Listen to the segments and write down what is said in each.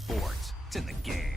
sports. It's in the game.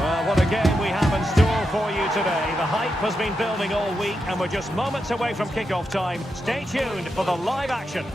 Well, what a game we have in store for you today. The hype has been building all week and we're just moments away from kickoff time. Stay tuned for the live action.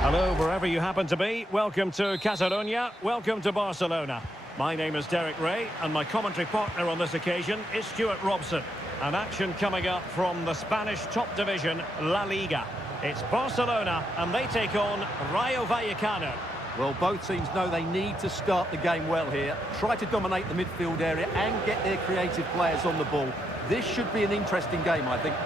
Hello, wherever you happen to be. Welcome to Catalonia. Welcome to Barcelona. My name is Derek Ray and my commentary partner on this occasion is Stuart Robson. An action coming up from the Spanish top division, La Liga. It's Barcelona and they take on Rayo Vallecano. Well, both teams know they need to start the game well here. Try to dominate the midfield area and get their creative players on the ball. This should be an interesting game, I think.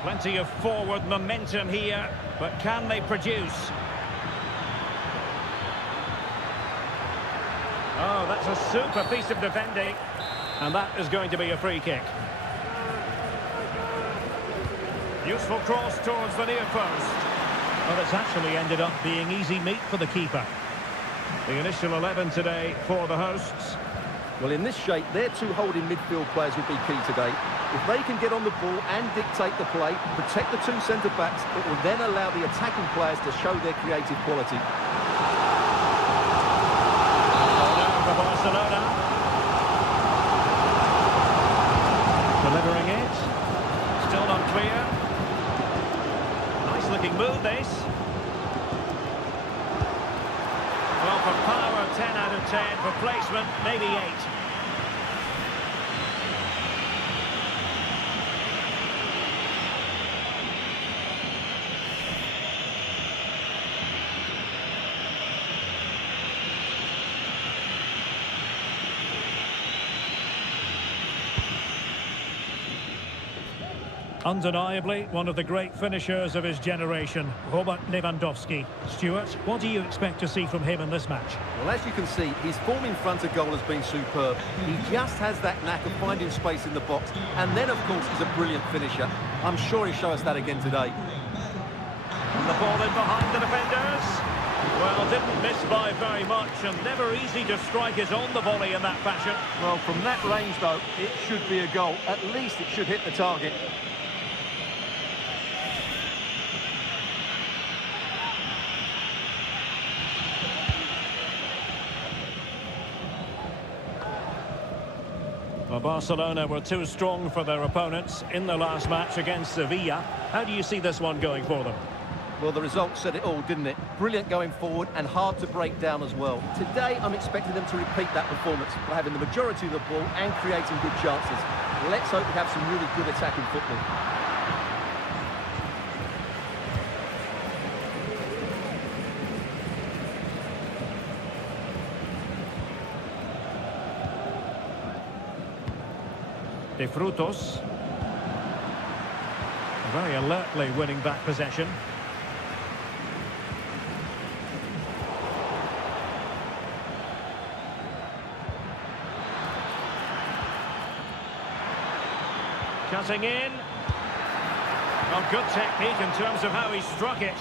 Plenty of forward momentum here, but can they produce? Oh, that's a super piece of defending. And that is going to be a free kick. Useful cross towards the near post. Well, it's actually ended up being easy meat for the keeper. The initial 11 today for the hosts. Well, in this shape, their two holding midfield players will be key today. If they can get on the ball and dictate the play, protect the two centre-backs, it will then allow the attacking players to show their creative quality. Barcelona delivering it, still not clear. Nice looking move this. Well, for power 10 out of 10, for placement maybe 8. Undeniably, one of the great finishers of his generation, Robert Lewandowski. Stuart, what do you expect to see from him in this match? Well, as you can see, his form in front of goal has been superb. He just has that knack of finding space in the box, and then, of course, he's a brilliant finisher. I'm sure he'll show us that again today. And the ball in behind the defenders. Well, didn't miss by very much, and never easy to strike his on the volley in that fashion. Well, from that range, though, it should be a goal. At least it should hit the target. Well, Barcelona were too strong for their opponents in the last match against Sevilla. How do you see this one going for them? Well, the result said it all, didn't it? Brilliant going forward and hard to break down as well. Today, I'm expecting them to repeat that performance by having the majority of the ball and creating good chances. Let's hope we have some really good attacking football. De Frutos. Very alertly winning back possession. Cutting in. Well, good technique in terms of how he struck it.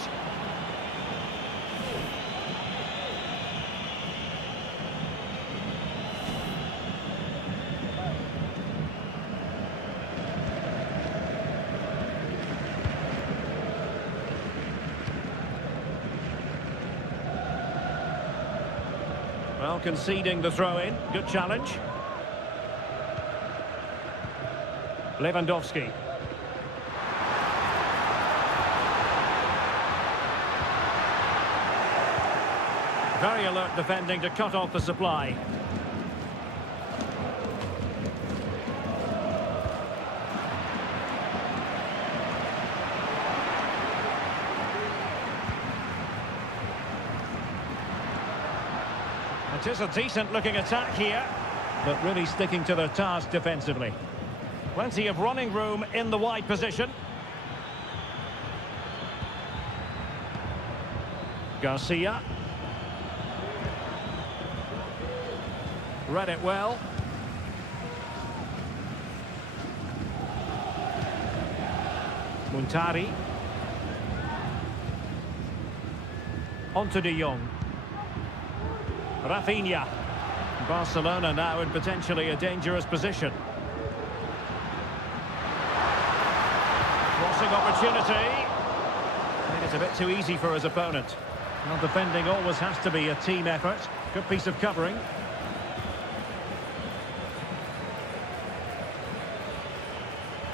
Well, conceding the throw-in. Good challenge. Lewandowski. Very alert defending to cut off the supply. It is a decent-looking attack here, but really sticking to their task defensively. Plenty of running room in the wide position. Garcia. Read it well. Muntari. On to De Jong. Rafinha. Barcelona now in potentially a dangerous position. Crossing opportunity. Made it a bit too easy for his opponent. Well, defending always has to be a team effort. Good piece of covering.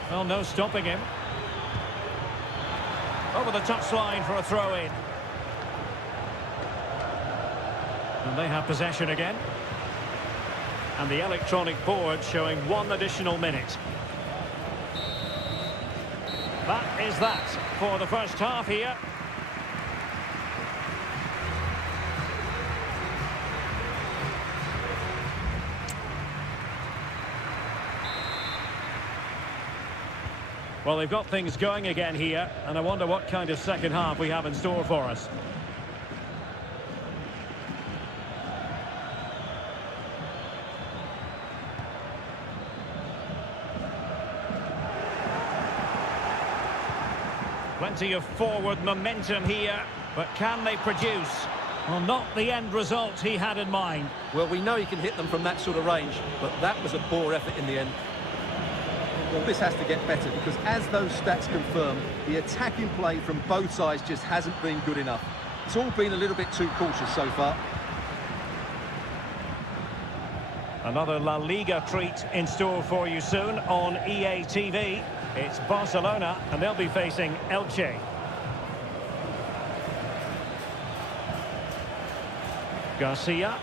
Well, no stopping him. Over the touchline for a throw-in. And they have possession again. And the electronic board showing 1 additional minute. That is that for the first half here. Well, they've got things going again here, and I wonder what kind of second half we have in store for us. Plenty of forward momentum here, but can they produce? Well, not the end result he had in mind. Well, we know he can hit them from that sort of range, but that was a poor effort in the end. Well, this has to get better, because as those stats confirm, the attacking play from both sides just hasn't been good enough. It's all been a little bit too cautious so far. Another La Liga treat in store for you soon on EA TV. It's Barcelona, and they'll be facing Elche. Garcia.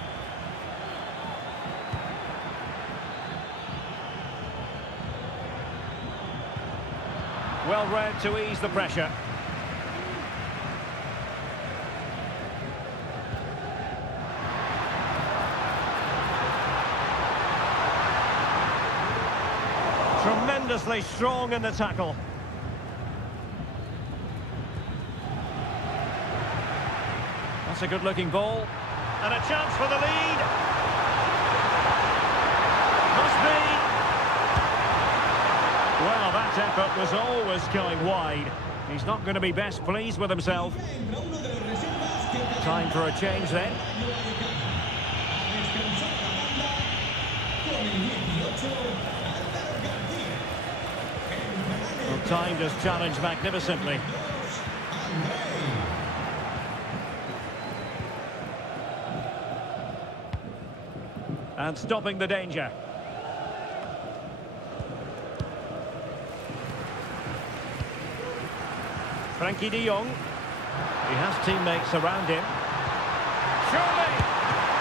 Well read to ease the pressure. Tremendously strong in the tackle. That's a good-looking ball. And a chance for the lead. Must be. Well, that effort was always going wide. He's not going to be best pleased with himself. Time for a change then. Well, timed his challenge magnificently. And stopping the danger. Frankie de Jong. He has teammates around him. Surely!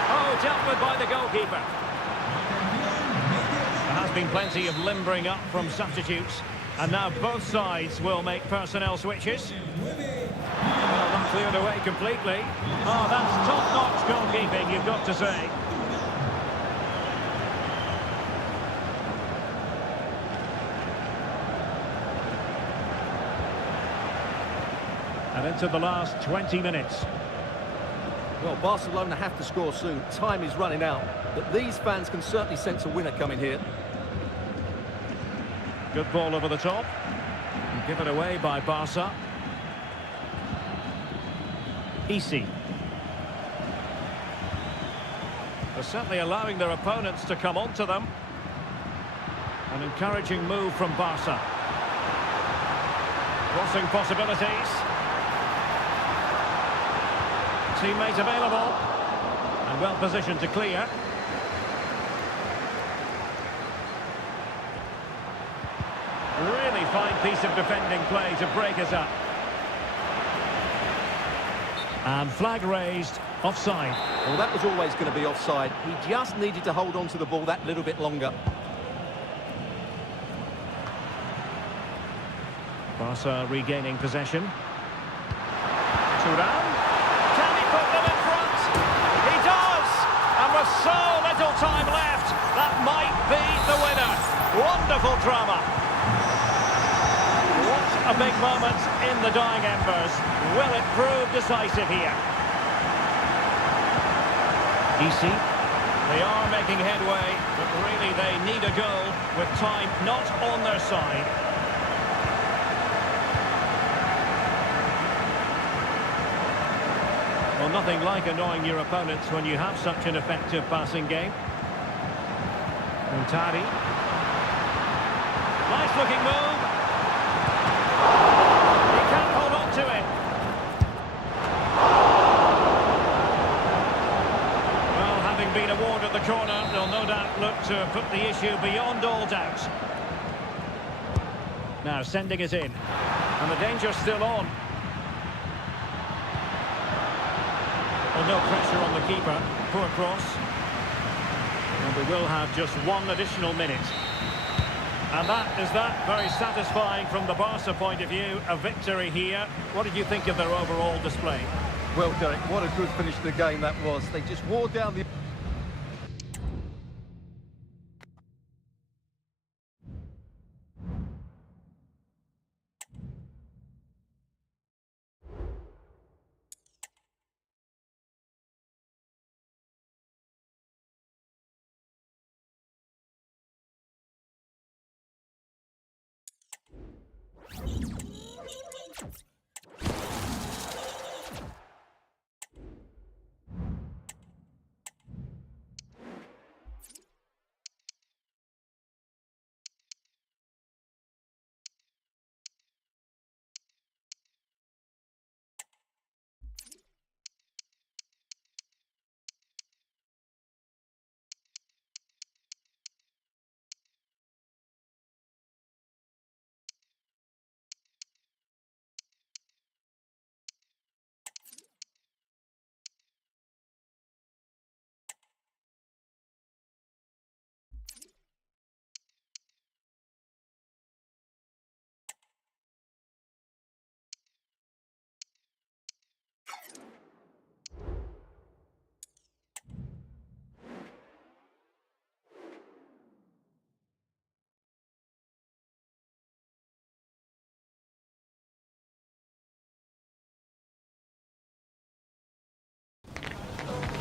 Oh, dealt with by the goalkeeper. There has been plenty of limbering up from substitutes. And now both sides will make personnel switches. Well, not cleared away completely. Oh, that's top-notch goalkeeping, you've got to say. And into the last 20 minutes. Well, Barcelona have to score soon. Time is running out. But these fans can certainly sense a winner coming here. Good ball over the top. And give it away by Barca. Easy. They're certainly allowing their opponents to come onto them. An encouraging move from Barca. Crossing possibilities. Teammate available. And well positioned to clear. Really fine piece of defending play to break us up. And flag raised Offside. Well, that was always going to be offside. He just needed to hold on to the ball that little bit longer. Barca regaining possession. Turan. Can he put them in front? He does! And with so little time left, that might be the winner. Wonderful drama. What a big moment in the dying embers. Will it prove decisive here? Easy. They are making headway, but really they need a goal with time not on their side. Well, nothing like annoying your opponents when you have such an effective passing game. Montari. Nice looking move. He can't hold on to it. Well, having been awarded the corner, they'll no doubt look to put the issue beyond all doubt. Now sending it in. And the danger's still on. Well, no pressure on the keeper. Poor cross. And we will have just one additional minute. And that is that. Very satisfying from the Barca point of view. A victory here. What did you think of their overall display? Well, Derek, what a good finish to the game that was. They just wore down the...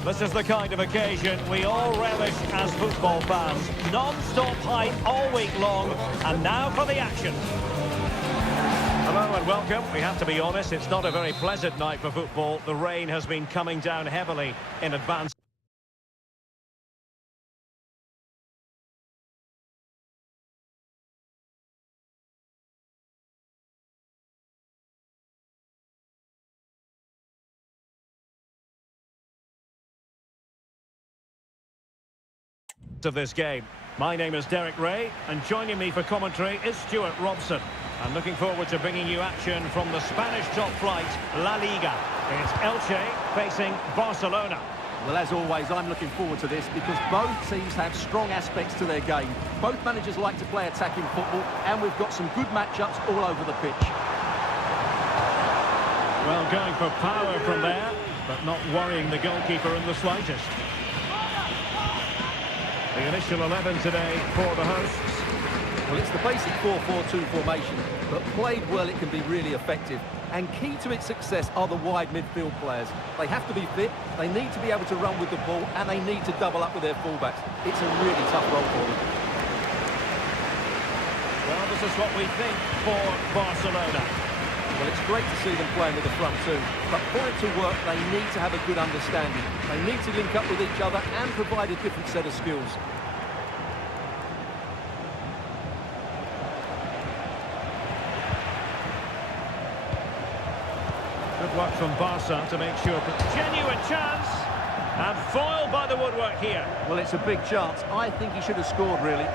This is the kind of occasion we all relish as football fans. Non-stop hype all week long, and now for the action. Hello and welcome. We have to be honest, it's not a very pleasant night for football. The rain has been coming down heavily in advance of this game. My name is Derek Ray, and joining me for commentary is Stuart Robson. I'm looking forward to bringing you action from the Spanish top flight, La Liga. It's Elche facing Barcelona. Well, as always, I'm looking forward to this because both teams have strong aspects to their game. Both managers like to play attacking football, and we've got some good matchups all over the pitch. Well, going for power from there, but not worrying the goalkeeper in the slightest. The initial 11 today for the hosts. Well, it's the basic 4-4-2 formation, but played well it can be really effective. And key to its success are the wide midfield players. They have to be fit, they need to be able to run with the ball, and they need to double up with their fullbacks. It's a really tough role for them. Well, this is what we think for Barcelona. Well, it's great to see them playing with the front two, but for it to work, they need to have a good understanding. They need to link up with each other and provide a different set of skills. Good work from Barca to make sure. Genuine chance, and foiled by the woodwork here. Well, it's a big chance. I think he should have scored, really.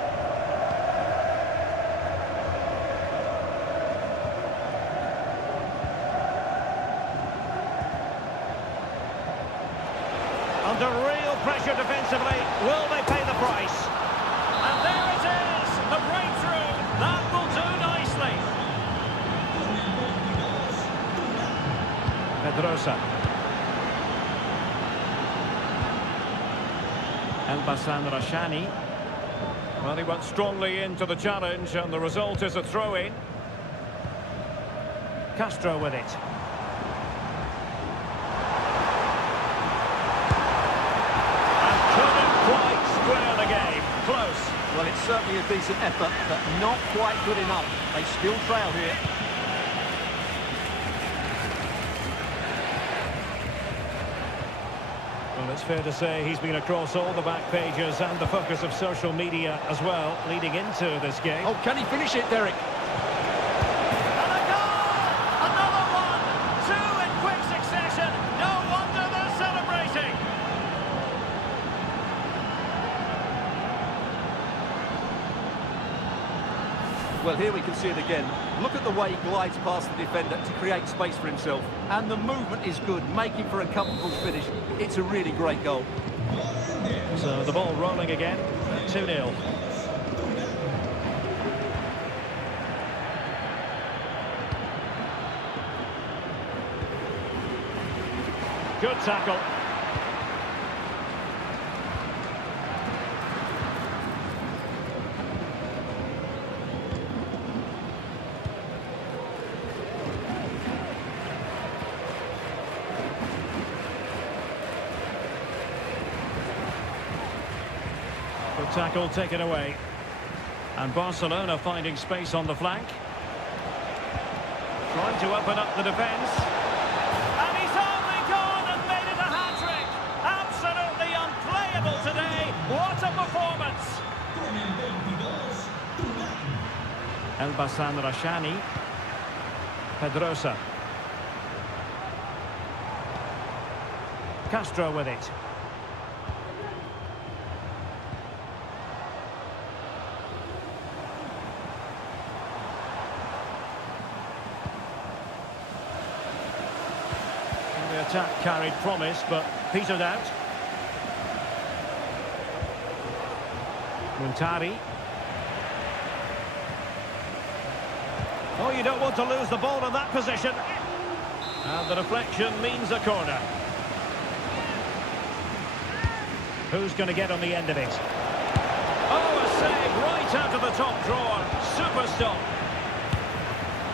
Under real pressure defensively. Will they pay the price? And there it is, the breakthrough. That will do nicely. Pedrosa. Rashani. Well, he went strongly into the challenge, and the result is a throw-in. Castro with it. And couldn't quite square the game. Close. Well, it's certainly a decent effort, but not quite good enough. They still trail here. Well, it's fair to say he's been across all the back pages and the focus of social media as well, leading into this game. Oh, can he finish it, Derek? And a goal! Another one! Two in quick succession. No wonder they're celebrating. Well, here we can see it again. Look at the way he glides past the defender to create space for himself. And the movement is good, making for a comfortable finish. It's a really great goal. So the ball rolling again at 2-0. Good tackle. Good tackle taken away. And Barcelona finding space on the flank. Trying to open up the defence. And he's only gone and made it a hat-trick. Absolutely unplayable today. What a performance. Rashani. Pedrosa. Castro with it. The attack carried promise, but petered out. Muntari. Oh, you don't want to lose the ball in that position. And the deflection means a corner. Who's going to get on the end of it? Oh, a save right out of the top drawer. Super stop.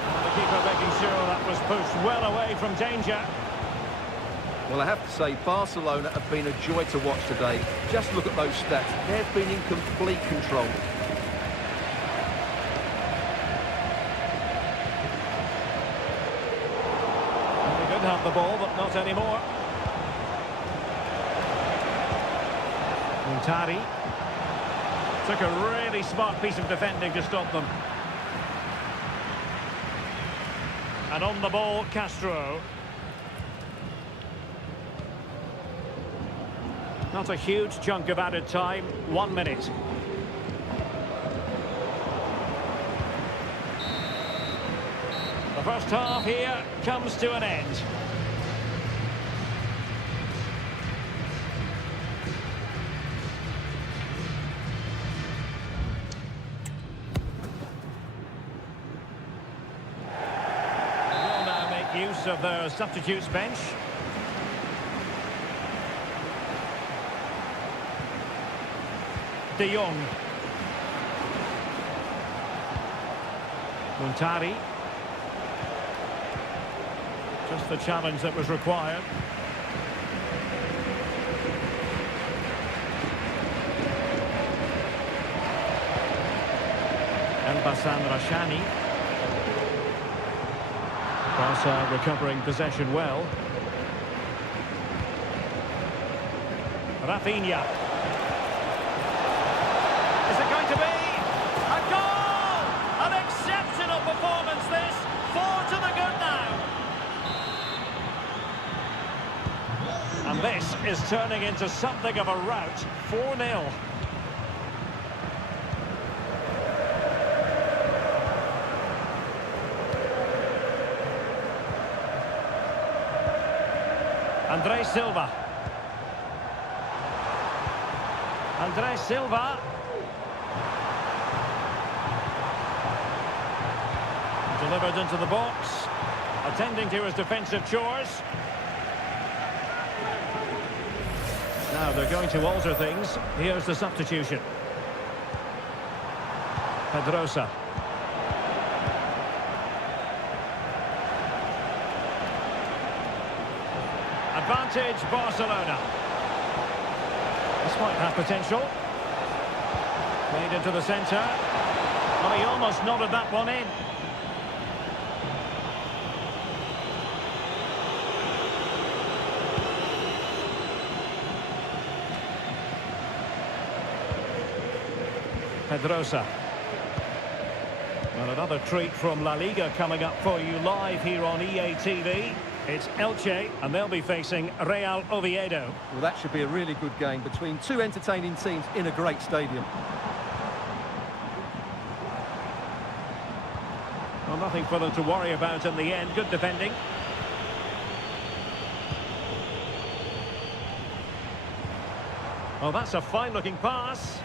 And the keeper making sure that was pushed well away from danger. Well, I have to say, Barcelona have been a joy to watch today. Just look at those stats. They've been in complete control. They did have the ball, but not anymore. Muntari. Took a really smart piece of defending to stop them. And on the ball, Castro. Not a huge chunk of added time, 1 minute. The first half here comes to an end. They will now make use of their substitutes bench. De Jong. Muntari. Just the challenge that was required. Rashani. Barca recovering possession well. Rafinha. Is it going to be a goal? An exceptional performance this. 4 to the good now. And this is turning into something of a rout. 4-0. Andre Silva. Andres Silva. Delivered into the box. Attending to his defensive chores. Now they're going to alter things. Here's the substitution. Pedrosa. Advantage Barcelona. This might have potential. Played into the centre. Well, he almost nodded that one in. Pedrosa. Well, another treat from La Liga coming up for you live here on EA TV. It's Elche, and they'll be facing Real Oviedo. Well, that should be a really good game between two entertaining teams in a great stadium. Well, nothing for them to worry about in the end. Good defending. Well, that's a fine-looking pass.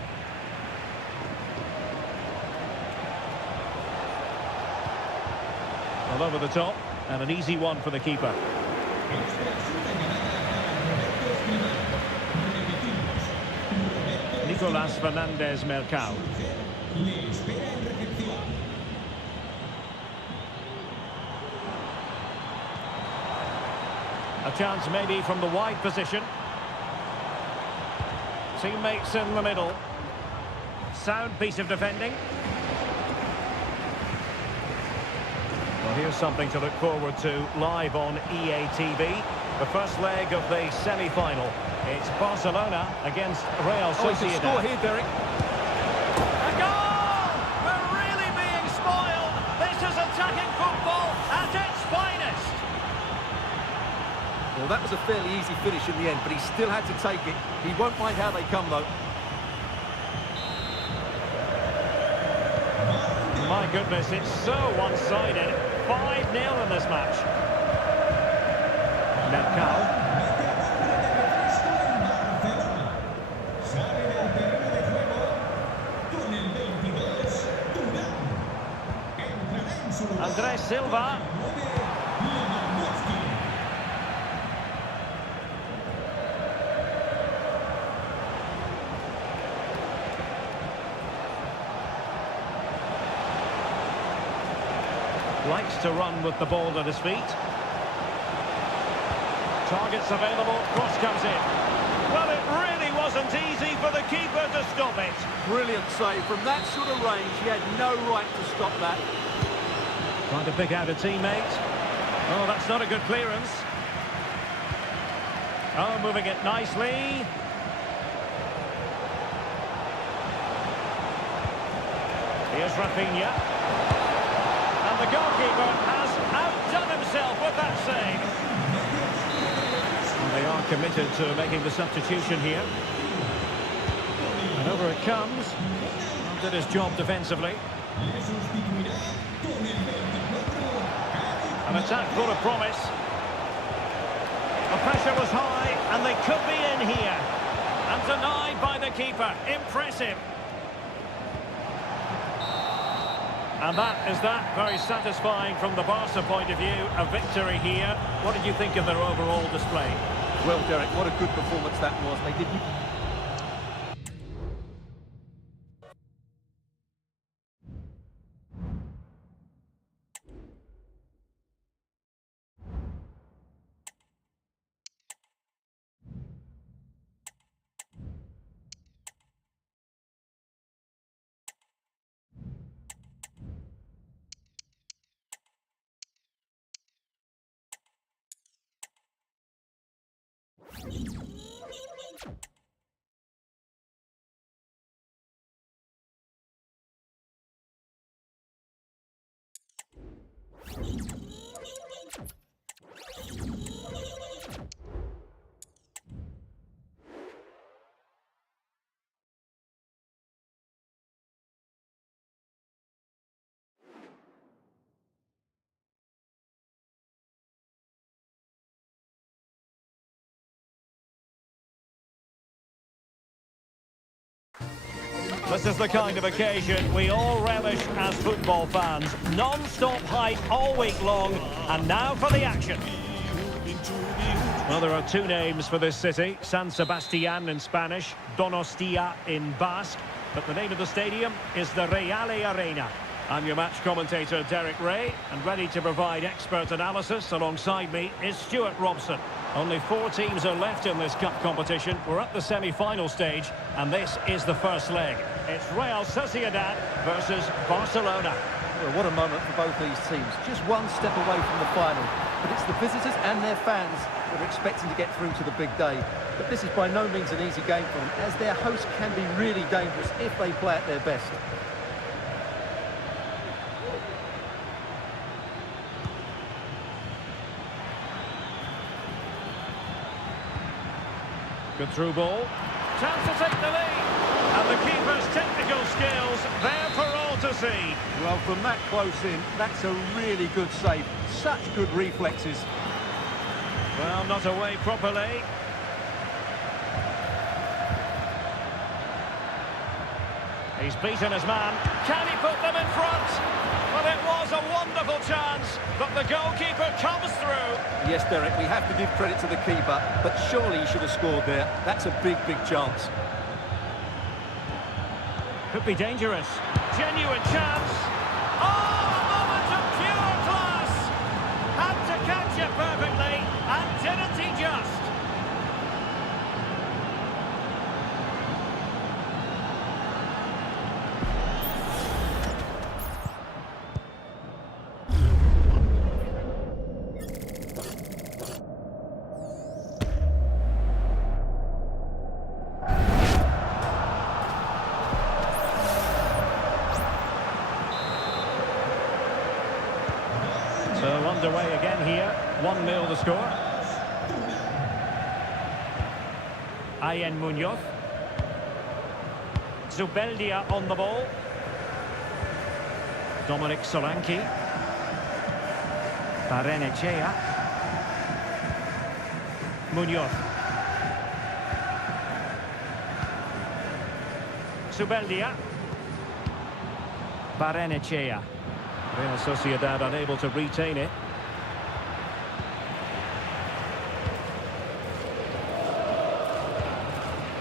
Well, over the top, and an easy one for the keeper. Nicolas Fernandez-Mercado. A chance maybe from the wide position. Teammates in the middle. Sound piece of defending. Well, here's something to look forward to live on EA TV. The first leg of the semi-final. It's Barcelona against Real Sociedad. Oh, he can score here, Derek. A goal! We're really being spoiled. This is attacking football at its finest. Well, that was a fairly easy finish in the end, but he still had to take it. He won't mind how they come, though. My goodness, it's so one-sided. 5-0 in this match. Mercado. Andres Silva. Likes to run with the ball at his feet. Targets available, cross comes in. Well, it really wasn't easy for the keeper to stop it. Brilliant save. From that sort of range, he had no right to stop that. Trying to pick out a teammate. Oh, that's not a good clearance. Oh, moving it nicely. Here's Rafinha. And the goalkeeper has outdone himself with that save. And they are committed to making the substitution here. And over it comes. Did his job defensively. An attack full of promise. The pressure was high, and they could be in here. And denied by the keeper. Impressive. And that is that. Very satisfying from the Barca point of view. A victory here. What did you think of their overall display? Well, Derek, what a good performance that was. They didn't... This is the kind of occasion we all relish as football fans. Non-stop hype all week long, and now for the action. Well, there are two names for this city. San Sebastián in Spanish, Donostia in Basque. But the name of the stadium is the Reale Arena. I'm your match commentator, Derek Ray, and ready to provide expert analysis. Alongside me is Stuart Robson. Only 4 teams are left in this cup competition. We're at the semi-final stage, and this is the first leg. It's Real Sociedad versus Barcelona. Well, what a moment for both these teams. Just one step away from the final. But it's the visitors and their fans that are expecting to get through to the big day. But this is by no means an easy game for them, as their hosts can be really dangerous if they play at their best. Good through ball. Chance to take the lead. And the keeper's technical skills there for all to see. Well, from that close in, that's a really good save. Such good reflexes. Well, not away properly. He's beaten his man. Can he put them in front? Well, it was a wonderful chance, but the goalkeeper comes through. Yes, Derek, we have to give credit to the keeper, but surely he should have scored there. That's a big, big chance. Could be dangerous. Genuine chance. Oh, a moment of pure class. Had to catch it perfectly, and didn't he just? So underway again here, 1-0 the score. Ayen Munoz. Zubeldia on the ball. Dominic Solanke. Barrenechea. Munoz. Zubeldia. Barrenechea. Real Sociedad unable to retain it.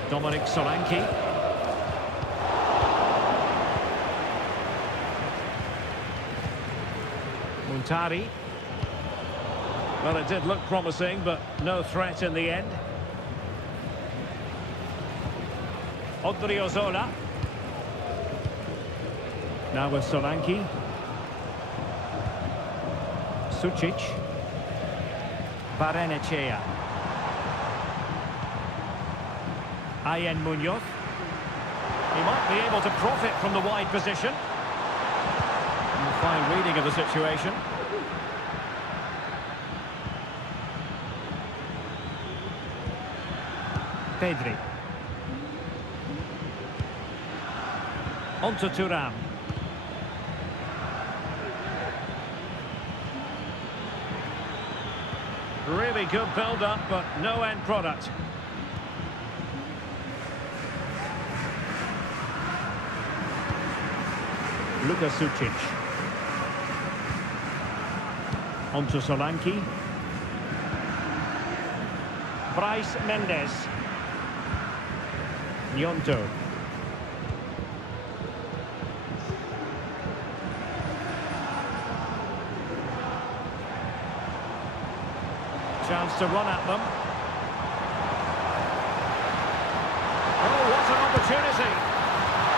Dominic Solanke. Muntari. Well, it did look promising, but no threat in the end. Odriozola. Now with Solanke. Sucic. Barrenechea. Ayen Munoz. He might be able to profit from the wide position. And a fine reading of the situation. Pedri. On to Thuram. Really good build-up, but no end product. Luka Sucic. On to Solanke. Bryce Mendes. Nyonto. Chance to run at them. Oh, what an opportunity.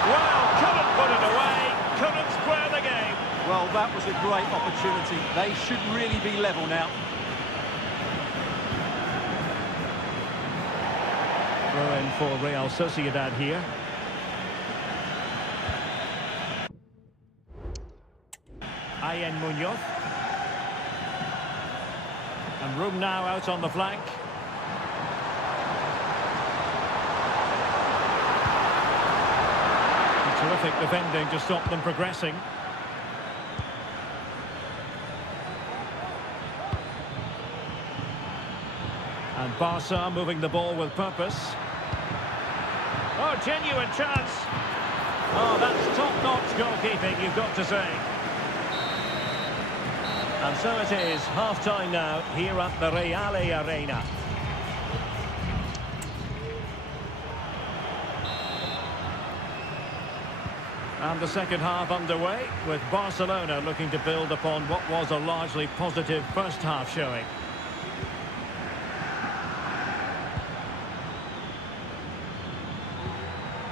Well, couldn't put it away, couldn't square the game. Well, that was a great opportunity. They should really be level now. Throw in for Real Sociedad here. Ayen Munoz. And room now out on the flank. Terrific defending to stop them progressing. And Barca moving the ball with purpose. Oh, genuine chance. Oh, that's top-notch goalkeeping, you've got to say. And so it is, half-time now, here at the Reale Arena. And the second half underway, with Barcelona looking to build upon what was a largely positive first half showing.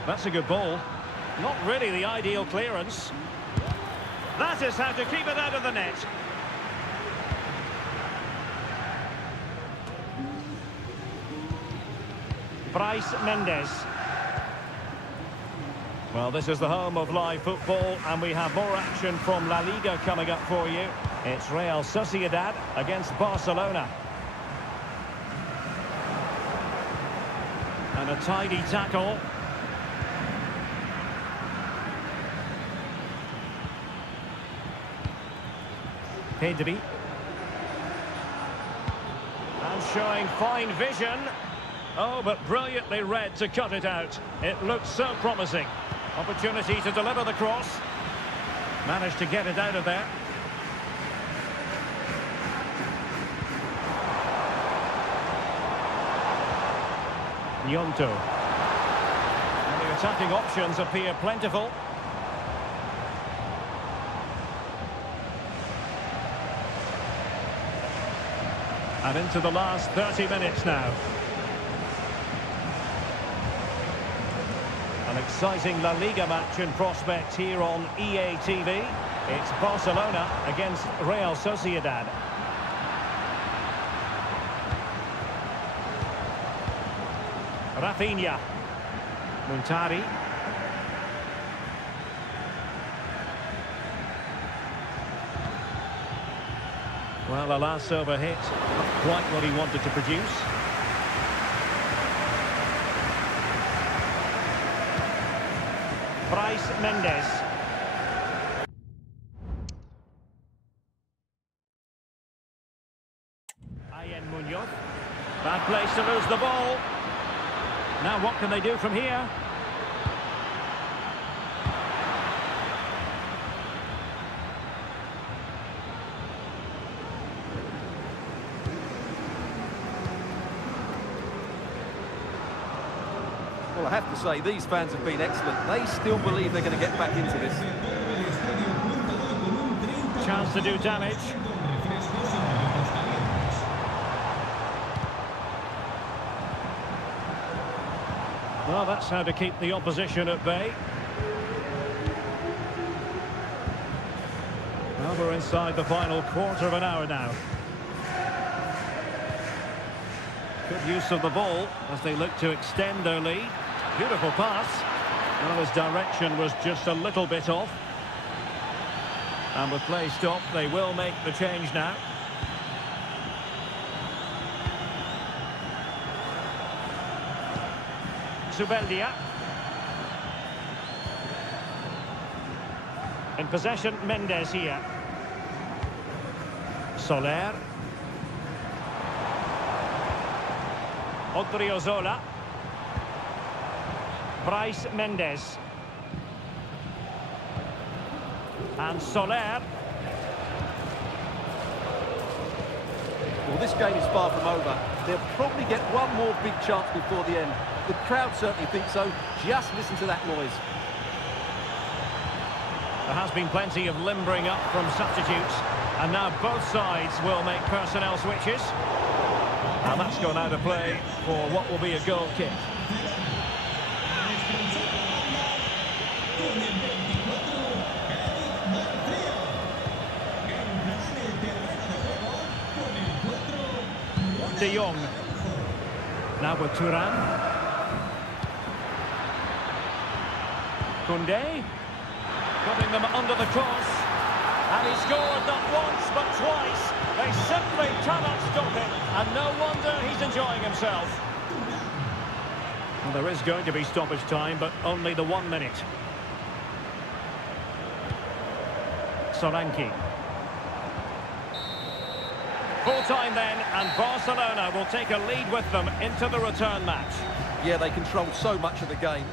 That's a good ball. Not really the ideal clearance. That is how to keep it out of the net. Bryce Mendes. Well, this is the home of live football, and we have more action from La Liga coming up for you. It's Real Sociedad against Barcelona. And a tidy tackle. Pedri. And showing fine vision. Oh, but brilliantly read to cut it out. It looked so promising. Opportunity to deliver the cross. Managed to get it out of there. Nyonto. And the attacking options appear plentiful. And into the last 30 minutes now. An exciting La Liga match in prospect here on EA TV. It's Barcelona against Real Sociedad. Rafinha. Muntari. Well, a last over hit. Not quite what he wanted to produce. Bryce Mendes. Munoz. Bad place to lose the ball. Now what can they do from here? Well, I have to say, these fans have been excellent. They still believe they're going to get back into this. Chance to do damage. Well, that's how to keep the opposition at bay. Well, we're inside the final quarter of an hour now. Good use of the ball as they look to extend their lead. Beautiful pass. Well, his direction was just a little bit off. And with play stopped, they will make the change now. Zubeldia. In possession, Mendes here. Soler. Odriozola. Bryce Mendes. And Soler. Well, this game is far from over. They'll probably get one more big chance before the end. The crowd certainly think so. Just listen to that noise. There has been plenty of limbering up from substitutes. And now both sides will make personnel switches. And that's gone out of play for what will be a goal kick. De Jong. Now with Thuram. Koundé. Putting them under the cross. And he scored not once but twice. They simply cannot stop him. And no wonder he's enjoying himself. Well, there is going to be stoppage time, but only the 1 minute. Solanke. Full time then, and Barcelona will take a lead with them into the return match. Yeah, they controlled so much of the game.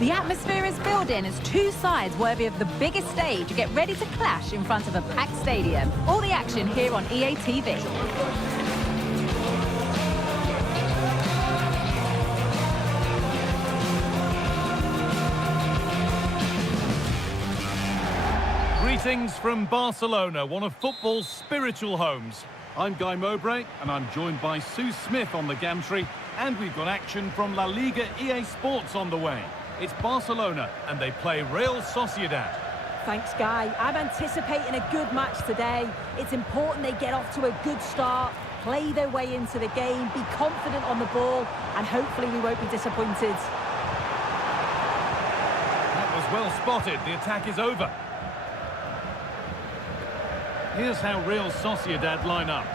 The atmosphere is building as two sides worthy of the biggest stage get ready to clash in front of a packed stadium. All the action here on EA TV. Greetings from Barcelona, one of football's spiritual homes. I'm Guy Mowbray, and I'm joined by Sue Smith on the gantry, and we've got action from La Liga EA Sports on the way. It's Barcelona, and they play Real Sociedad. Thanks, Guy. I'm anticipating a good match today. It's important they get off to a good start, play their way into the game, be confident on the ball, and hopefully we won't be disappointed. That was well spotted. The attack is over. Here's how Real Sociedad line up.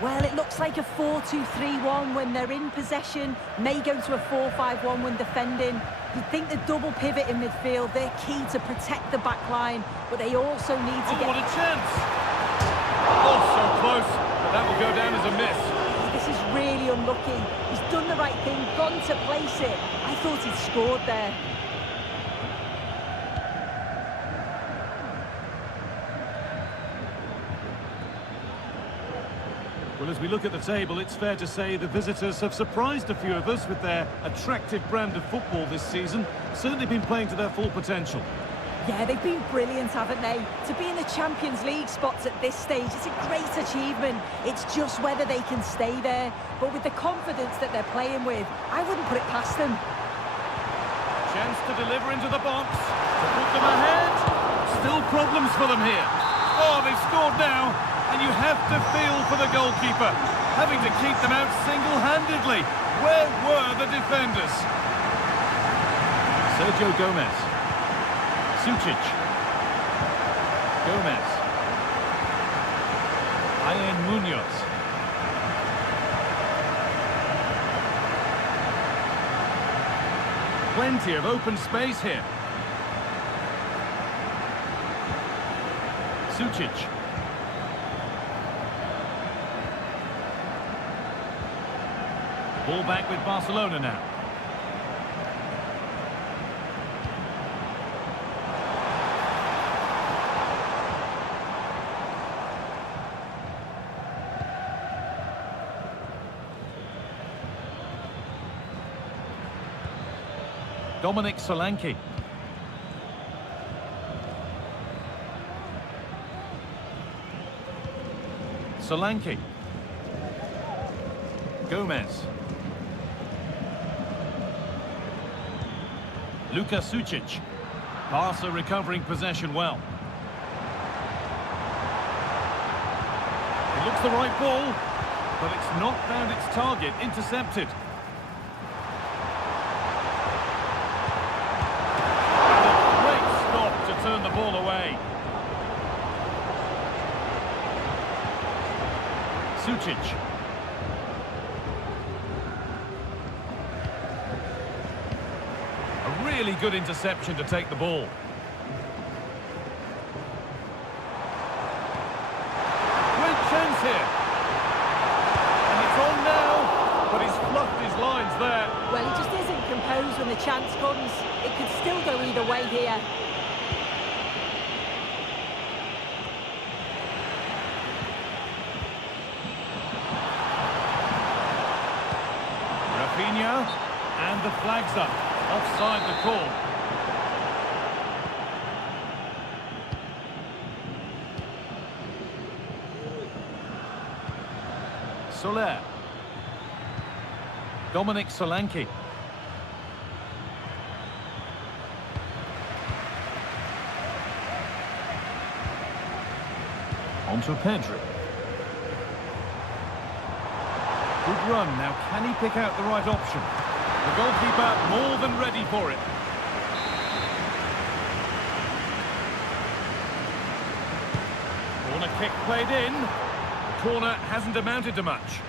Well, it looks like a 4-2-3-1 when they're in possession, may go to a 4-5-1 when defending. You'd think the double pivot in midfield, they're key to protect the back line, but they also need to get... what a chance! Oh, so close, but that will go down as a miss. This is really unlucky. He's done the right thing, gone to place it. I thought he'd scored there. Well, as we look at the table, it's fair to say the visitors have surprised a few of us with their attractive brand of football this season. Certainly been playing to their full potential. Yeah, they've been brilliant, haven't they? To be in the Champions League spots at this stage, it's a great achievement. It's just whether they can stay there. But with the confidence that they're playing with, I wouldn't put it past them. Chance to deliver into the box, to put them ahead. Still problems for them here. Oh, they've scored now. And you have to feel for the goalkeeper, having to keep them out single-handedly. Where were the defenders? Sergio Gomez. Sučić. Gomez. Ian Munoz. Plenty of open space here. Sučić. Ball back with Barcelona now. Dominic Solanke. Solanke. Gomez. Luka Sučić. Barca recovering possession well. It looks the right ball, but it's not found its target. Intercepted. And a great stop to turn the ball away. Sučić. Really good interception to take the ball. Great chance here. And it's on now, but he's fluffed his lines there. Well, he just isn't composed when the chance comes. It could still go either way here. Rafinha, and the flag's up. Offside the call. Soler. Dominic Solanke. Onto Pedri. Good run. Now, can he pick out the right option? The goalkeeper more than ready for it. Corner kick played in. Corner hasn't amounted to much.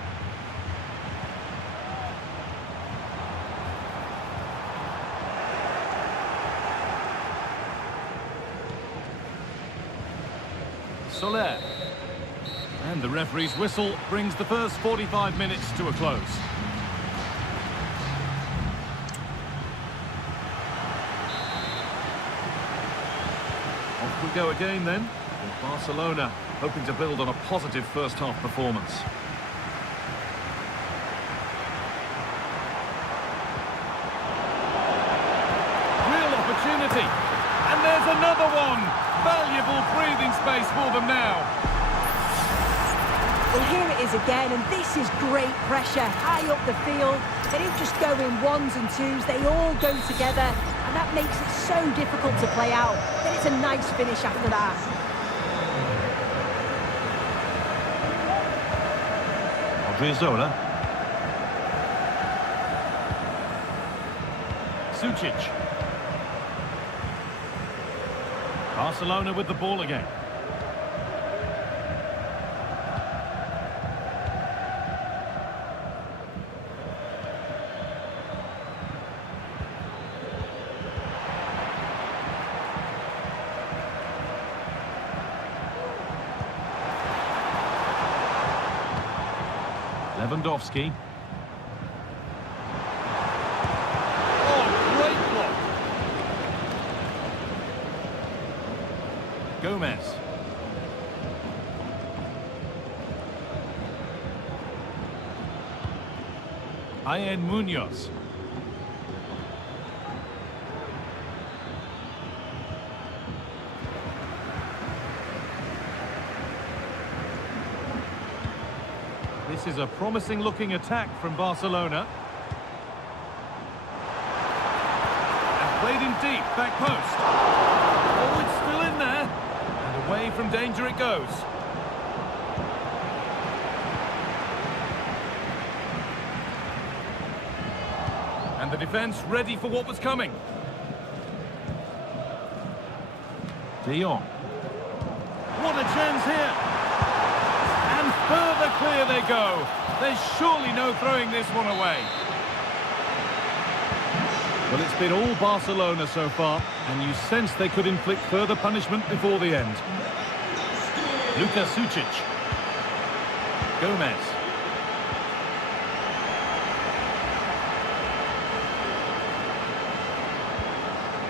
Soler. And the referee's whistle brings the first 45 minutes to a close. Off we go again then. With Barcelona hoping to build on a positive first-half performance. Real opportunity. And there's another one. Valuable breathing space for them now. Well, here it is again, and this is great pressure high up the field. They don't just go in ones and twos, they all go together, and that makes it so difficult to play out. Then it's a nice finish after that. Zola. Sučić. Barcelona with the ball again. Lewandowski. Oh, great block. Gomez. Ian Munoz. This is a promising-looking attack from Barcelona. And played in deep, back post. Oh, it's still in there. And away from danger it goes. And the defence ready for what was coming. De Jong. What a chance here. And further clear they go. There's surely no throwing this one away. Well, it's been all Barcelona so far, and you sense they could inflict further punishment before the end. Luka Sučić. Gomez.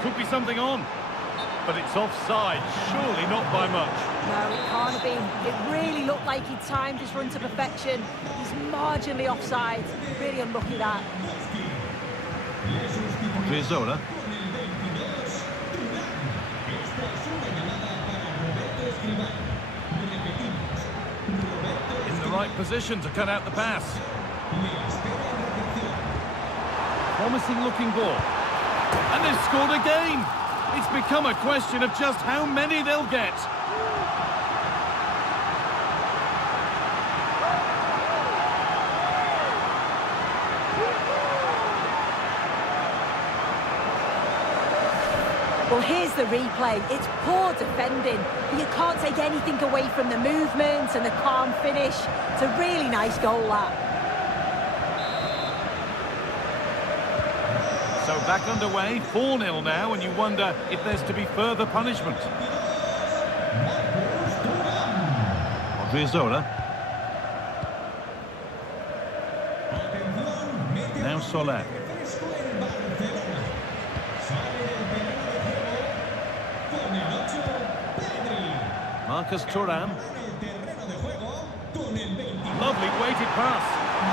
Could be something on, but it's offside, surely not by much. No, it can't have been. It really looked like he timed his run to perfection. He's marginally offside. Really unlucky that. Zola. In the right position to cut out the pass. Promising looking ball. And they've scored again. It's become a question of just how many they'll get. Well, here's the replay. It's poor defending, but you can't take anything away from the movement and the calm finish. It's a really nice goal, that. So back underway, 4-0 now, and you wonder if there's to be further punishment. Zola. Now Soler. Marcus Thuram. Lovely weighted pass.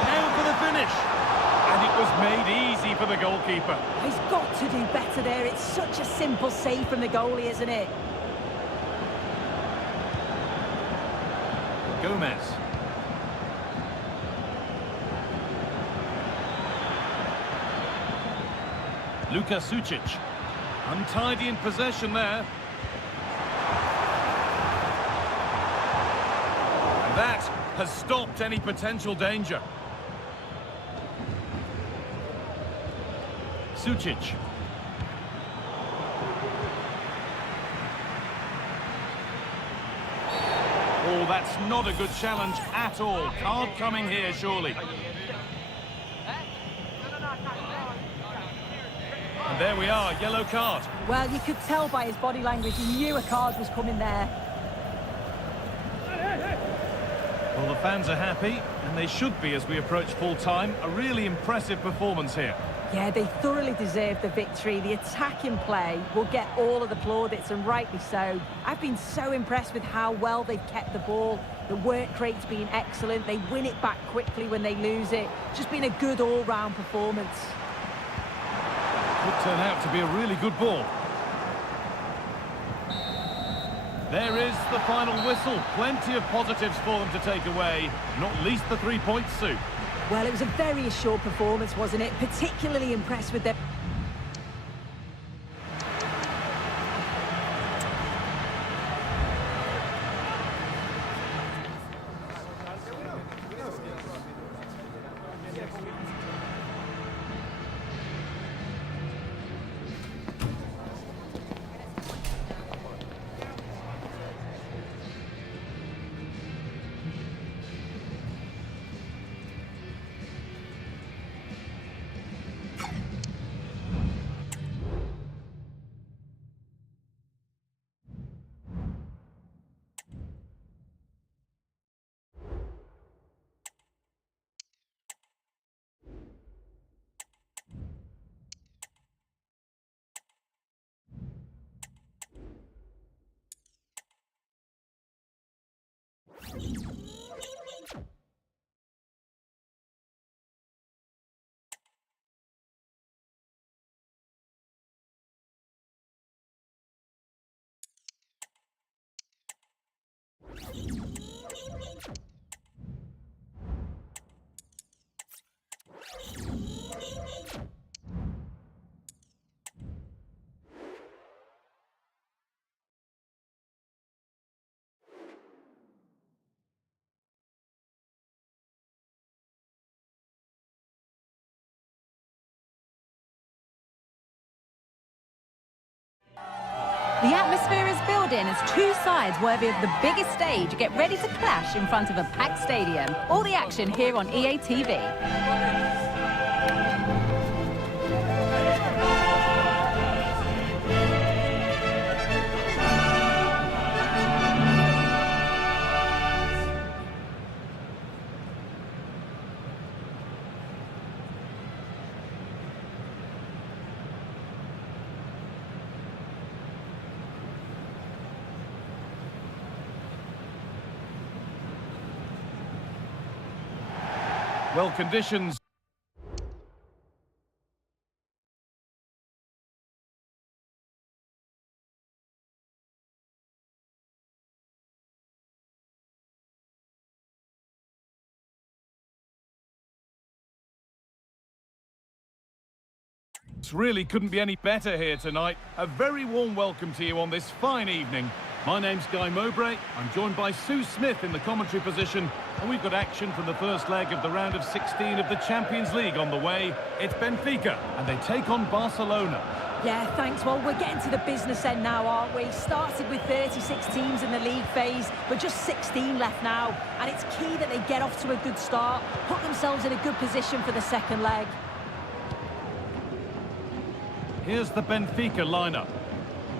Now for the finish. And it was made easy for the goalkeeper. He's got to do better there. It's such a simple save from the goalie, isn't it? Gomez. Luka Sučić. Untidy in possession there. And that has stopped any potential danger. Sučić. Oh, that's not a good challenge at all. Card coming here, surely. And there we are, yellow card. Well, you could tell by his body language he knew a card was coming there. Well, the fans are happy, and they should be as we approach full time. A really impressive performance here. Yeah, they thoroughly deserve the victory. The attacking play will get all of the plaudits, and rightly so. I've been so impressed with how well they've kept the ball. The work rate's been excellent. They win it back quickly when they lose it. Just been a good all-round performance. Could turn out to be a really good ball. There is the final whistle. Plenty of positives for them to take away, not least the 3 points, Sue. Well, it was a very assured performance, wasn't it? Particularly impressed with their... The atmosphere is building as two sides worthy of the biggest stage get ready to clash in front of a packed stadium. All the action here on EA TV. Well, conditions... really couldn't be any better here tonight. A very warm welcome to you on this fine evening. My name's Guy Mowbray. I'm joined by Sue Smith in the commentary position, and we've got action from the first leg of the round of 16 of the Champions League on the way. It's Benfica, and they take on Barcelona. Yeah, thanks. Well, we're getting to the business end now, aren't we? Started with 36 teams in the league phase, but just 16 left now. And it's key that they get off to a good start, put themselves in a good position for the second leg. Here's the Benfica lineup.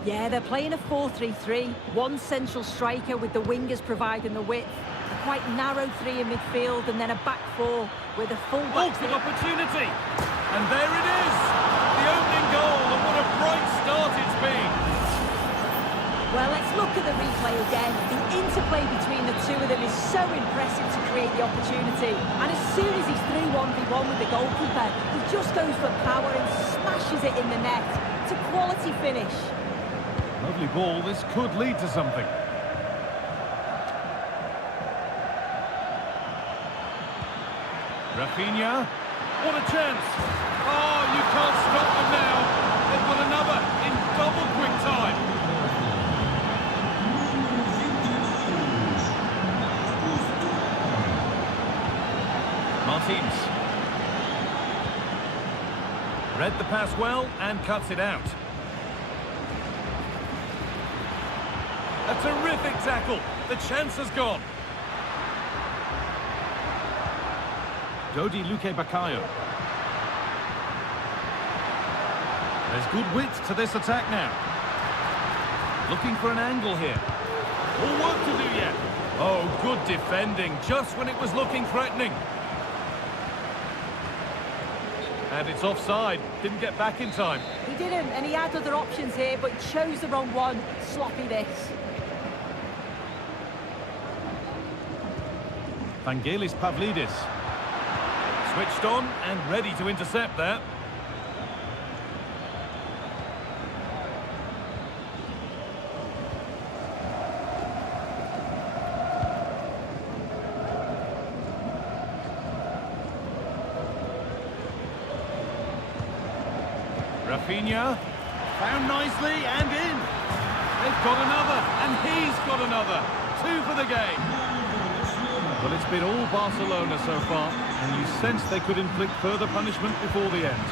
Yeah, they're playing a 4-3-3. One central striker with the wingers providing the width. A quite narrow three in midfield, and then a back four with a full-back... Oh, good opportunity! And there it is! The opening goal, and what a bright start it's been! Well, let's look at the replay again. The interplay between the two of them is so impressive to create the opportunity. And as soon as he's through 1v1 with the goalkeeper, he just goes for power and smashes it in the net. It's a quality finish. Lovely ball, this could lead to something. Rafinha, what a chance! Oh, you can't stop them now. They've got another in double quick time. Martins. Read the pass well and cuts it out. A terrific tackle. The chance has gone. Dodi Luque Baccaio. There's good width to this attack now. Looking for an angle here. More work to do yet. Oh, good defending, just when it was looking threatening. And it's offside. Didn't get back in time. He didn't, and he had other options here, but he chose the wrong one. Sloppy this. Vangelis Pavlidis. Switched on and ready to intercept there. Rafinha, found nicely and in. They've got another, and he's got another. 2 for the game. Well, it's been all Barcelona so far, and you sense they could inflict further punishment before the end.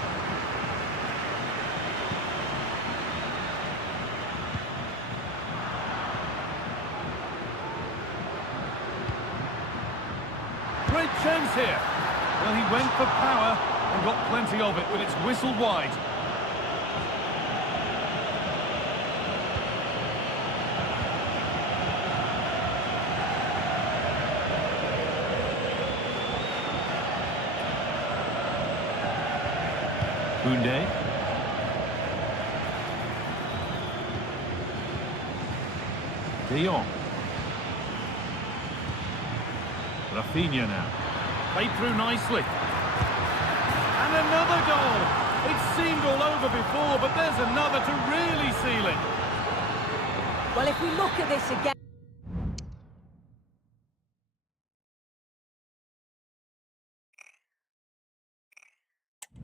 Great chance here. Well, he went for power and got plenty of it, but it's whistled wide. Koundé. De Jong. Rafinha now. Played through nicely. And another goal. It seemed all over before, but there's another to really seal it. Well, if we look at this again...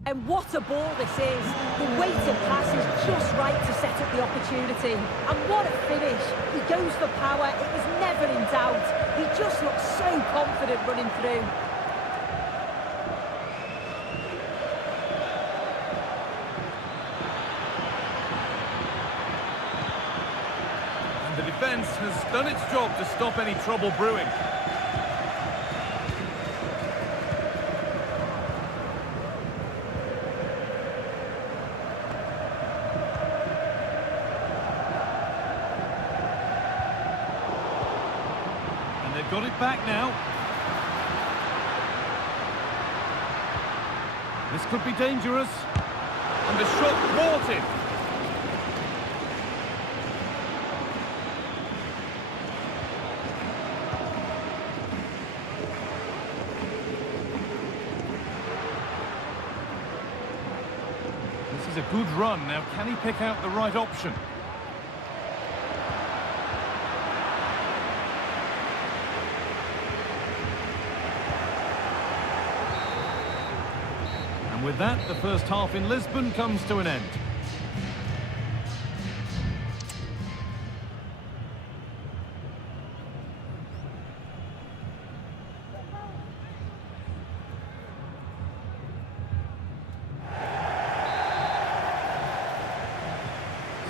And what a ball this is. The weighted pass is just right to set up the opportunity. And what a finish. He goes for power. It was never in doubt. He just looks so confident running through. And the defence has done its job to stop any trouble brewing. They've got it back now. This could be dangerous. And the shot thwarted. This is a good run. Now, can he pick out the right option? And with that, the first half in Lisbon comes to an end.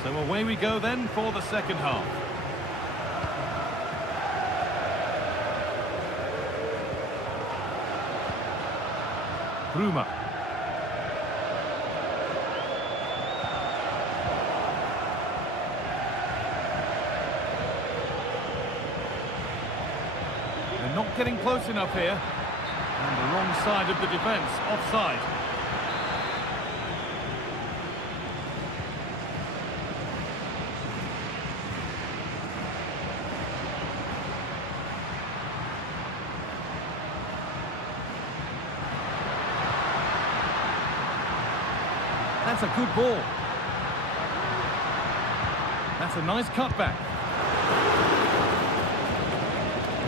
So away we go then for the second half. Bruma. They're not getting close enough here. And the wrong side of the defence, offside. That's a good ball. That's a nice cutback.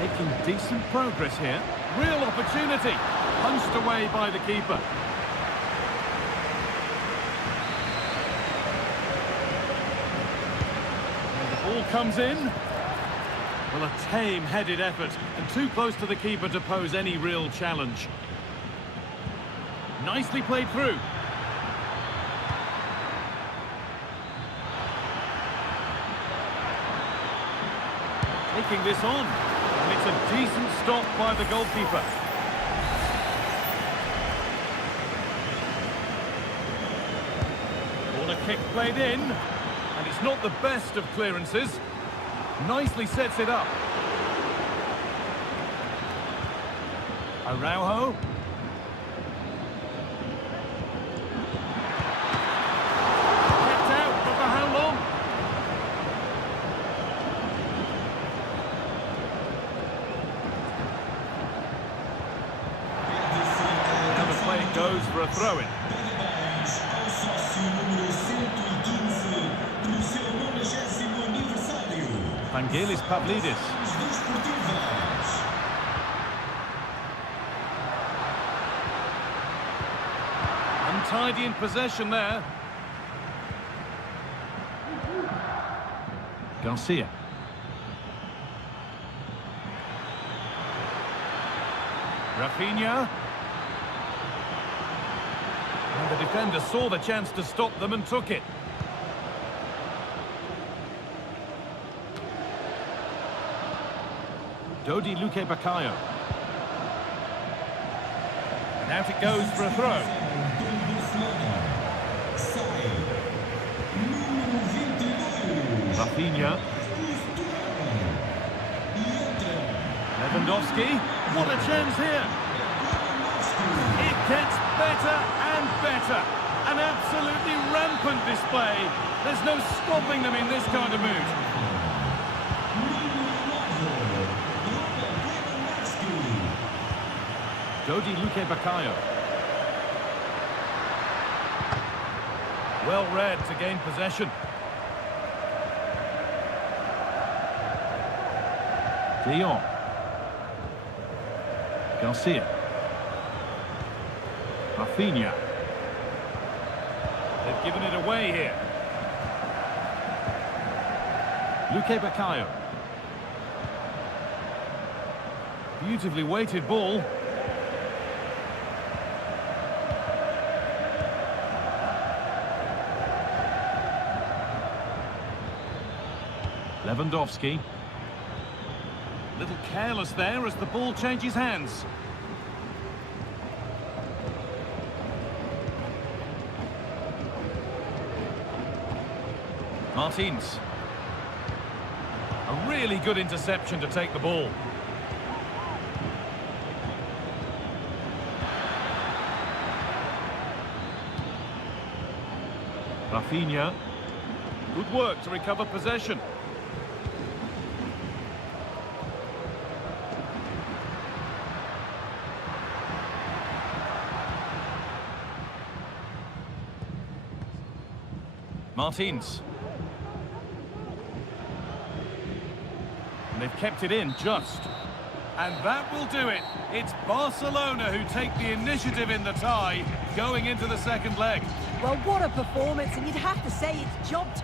Making decent progress here. Real opportunity. Punched away by the keeper. And the ball comes in. Well, a tame-headed effort and too close to the keeper to pose any real challenge. Nicely played through. Taking this on, and it's a decent stop by the goalkeeper. Corner kick played in, and it's not the best of clearances. Nicely sets it up. Araujo. for a throw-in. Vangelis Pavlidis. Untidy in possession there. Garcia. Rafinha. And the defender saw the chance to stop them and took it. Dodi Luque Baccaio. And out it goes for a throw. Rafinha. Lewandowski. What a chance here. It gets better and better. An absolutely rampant display. There's no stopping them in this kind of mood. Dodi Luque Baccaio. Well read to gain possession. De Jong. Garcia. Rafinha. They've given it away here. Luque Baccaio. Beautifully weighted ball. Lewandowski. A little careless there as the ball changes hands. Martins. A really good interception to take the ball. Rafinha. Good work to recover possession. Martins. And they've kept it in just. And that will do it. It's Barcelona who take the initiative in the tie, going into the second leg. Well, what a performance, and you'd have to say it's jumped.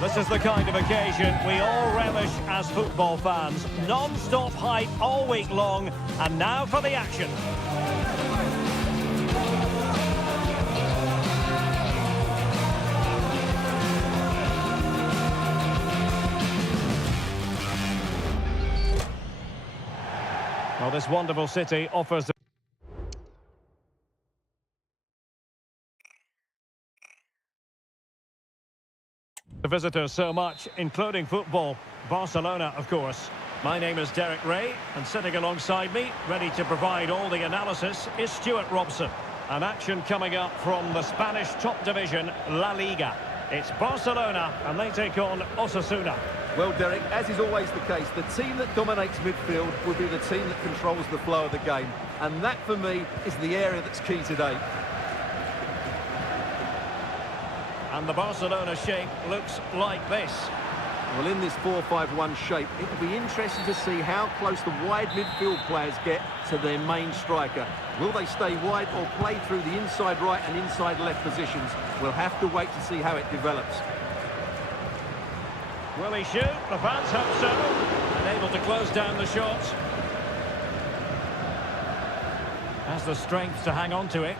This is the kind of occasion we all relish as football fans. Non-stop hype all week long, and now for the action. Well, this wonderful city offers The visitors so much, including football. Barcelona, of course. My name is Derek Ray, and sitting alongside me, ready to provide all the analysis, is Stuart Robson. An action coming up from the Spanish top division, La Liga. It's Barcelona, and they take on Osasuna. Well, Derek, as is always the case, the team that dominates midfield will be the team that controls the flow of the game. And that, for me, is the area that's key today. And the Barcelona shape looks like this. Well, in this 4-5-1 shape, it will be interesting to see how close the wide midfield players get to their main striker. Will they stay wide or play through the inside right and inside left positions? We'll have to wait to see how it develops. Will he shoot? The fans hope so. And able to close down the shot. Has the strength to hang on to it.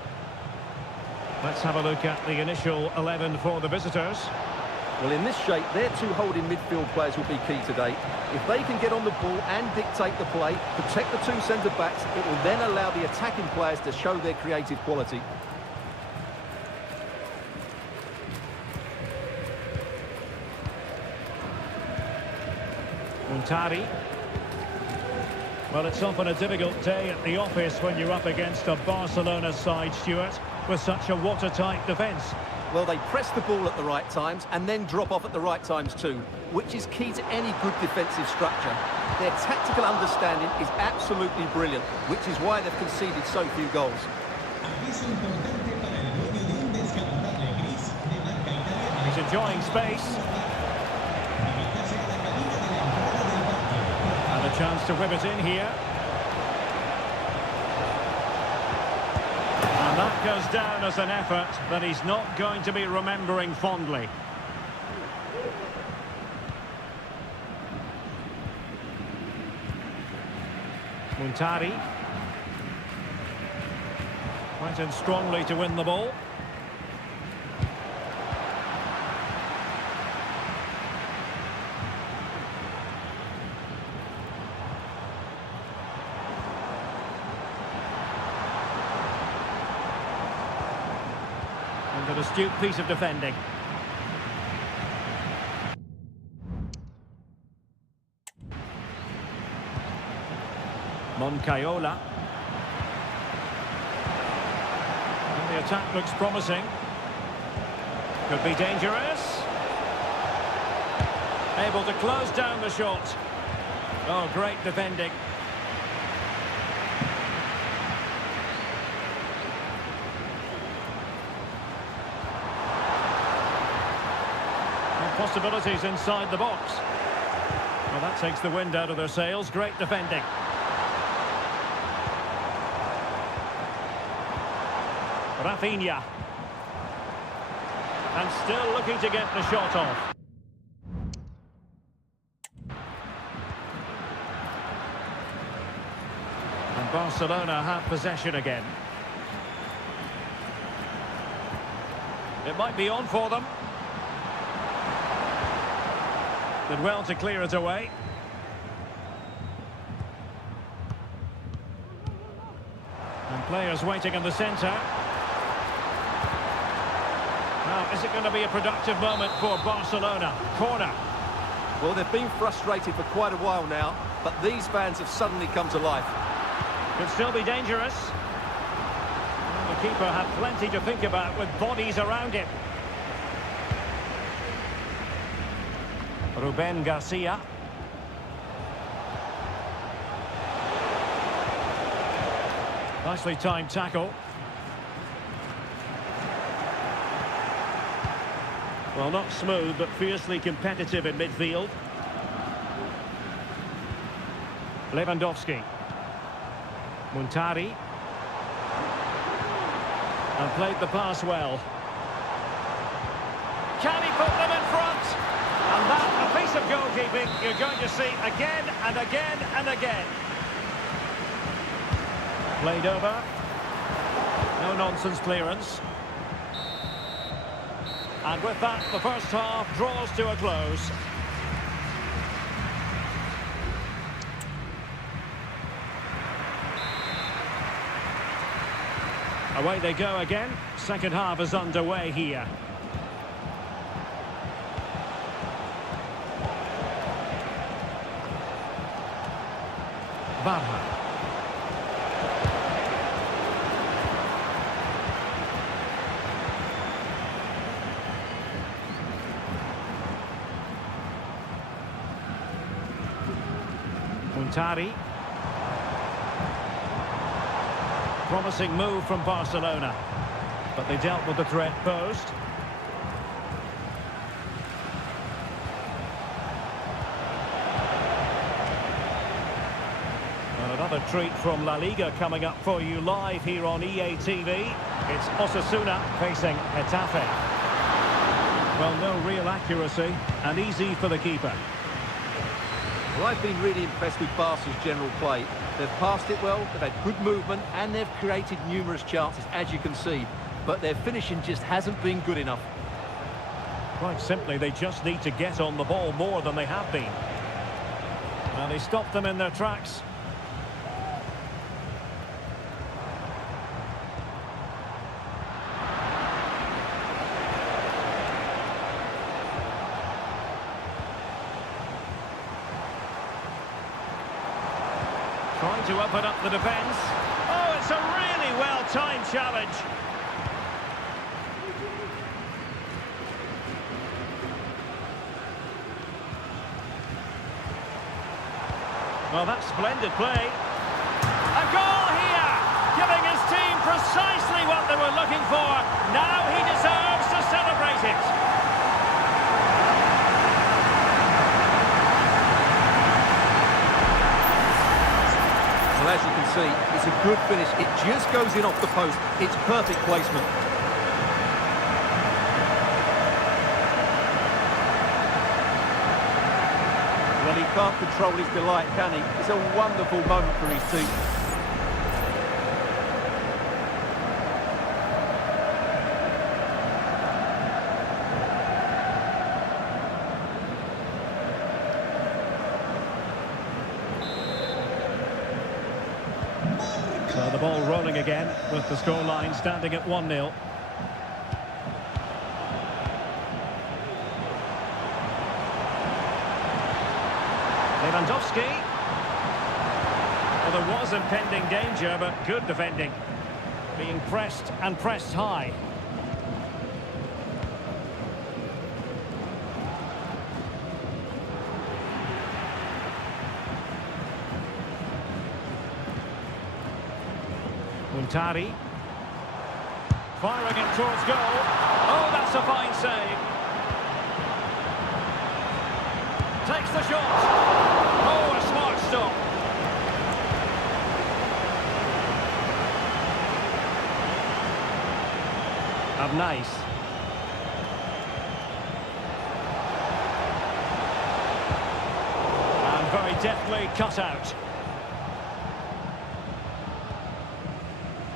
Let's have a look at the initial 11 for the visitors. Well, in this shape, their two holding midfield players will be key today. If they can get on the ball and dictate the play, protect the two centre-backs, it will then allow the attacking players to show their creative quality. Muntari. Well, it's often a difficult day at the office when you're up against a Barcelona side, Stuart, with such a watertight defence. Well, they press the ball at the right times and then drop off at the right times too, which is key to any good defensive structure. Their tactical understanding is absolutely brilliant, which is why they've conceded so few goals. He's enjoying space. And a chance to whip it in here. And that goes down as an effort that he's not going to be remembering fondly. Muntari. Went in strongly to win the ball. An astute piece of defending. Moncayola. And the attack looks promising. Could be dangerous. Able to close down the shot. Oh, great defending. Possibilities inside the box. Well, that takes the wind out of their sails. Great defending. Rafinha. And still looking to get the shot off. And Barcelona have possession again. It might be on for them. Did well to clear it away. And players waiting in the centre. Now, is it going to be a productive moment for Barcelona? Corner. Well, they've been frustrated for quite a while now, but these fans have suddenly come to life. Could still be dangerous. Well, the keeper had plenty to think about with bodies around him. Ruben Garcia. Nicely timed tackle. Well, not smooth, but fiercely competitive in midfield. Lewandowski. Muntari. And played the pass well. Can he put them in front? And that, a piece of goalkeeping you're going to see again and again and again. Played over. No nonsense clearance. And with that, the first half draws to a close. Away they go again. Second half is underway here. Barha. Muntari. Promising move from Barcelona, but they dealt with the threat posed. And another treat from La Liga coming up for you live here on EA TV. It's Osasuna facing Getafe. Well, no real accuracy, and easy for the keeper. Well, I've been really impressed with Barca's general play. They've passed it well, they've had good movement, and they've created numerous chances, as you can see. But their finishing just hasn't been good enough. Quite simply, they just need to get on the ball more than they have been. And he stopped them in their tracks. Trying to open up the defence. Oh, it's a really well-timed challenge. Well, that's splendid play. A goal here, giving his team precisely what they were looking for. Now he deserves to celebrate it. Well, as you can see, it's a good finish. It just goes in off the post. It's perfect placement. Well, he can't control his delight, can he? It's a wonderful moment for his team. So the ball rolling again with the scoreline standing at 1-0. Lewandowski. Well, there was impending danger, but good defending. Being pressed and pressed high. Muntari. Firing it towards goal. Oh, that's a fine save. Takes the shot. Oh, a smart stop. Nice. And very deftly cut out.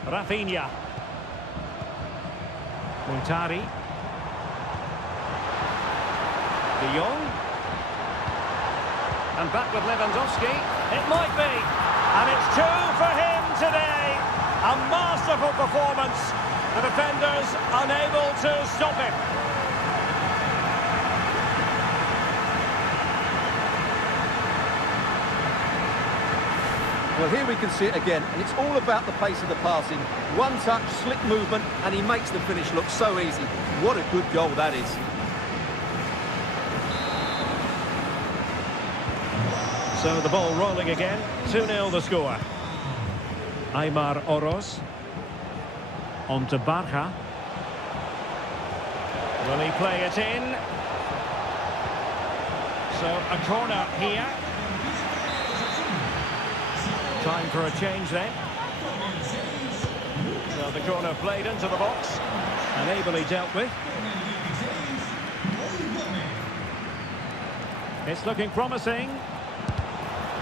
Rafinha. Muntari. De Jong. And back with Lewandowski. It might be. And it's 2 for him today. A masterful performance. The defenders unable to stop him. Well, here we can see it again, and it's all about the pace of the passing. One touch, slick movement, and he makes the finish look so easy. What a good goal that is. So the ball rolling again. 2-0 the score. Aymar Oroz. On to Barha. Will he play it in? So a corner here. Time for a change then. So the corner played into the box and ably dealt with. It's looking promising.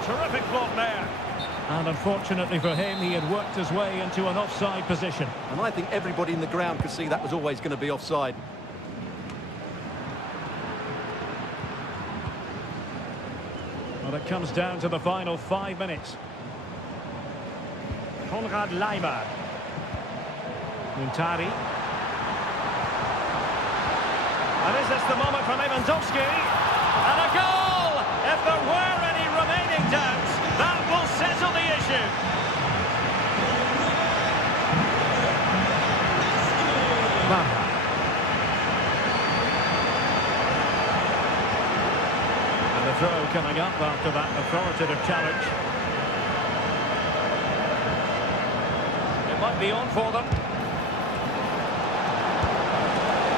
Terrific block there. And unfortunately for him, he had worked his way into an offside position. And I think everybody in the ground could see that was always going to be offside. Well, it comes down to the final 5 minutes. Konrad Laimer. Muntari. And is this the moment for Lewandowski? And a goal! If there were any remaining doubts, that will settle the looking up after that authoritative challenge. It might be on for them.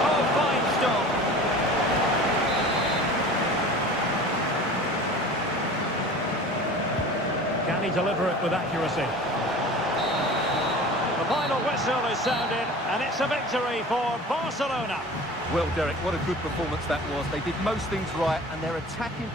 Oh, fine stop. Can he deliver it with accuracy? The final whistle is sounded, and it's a victory for Barcelona. Well, Derek, what a good performance that was. They did most things right, and their attacking...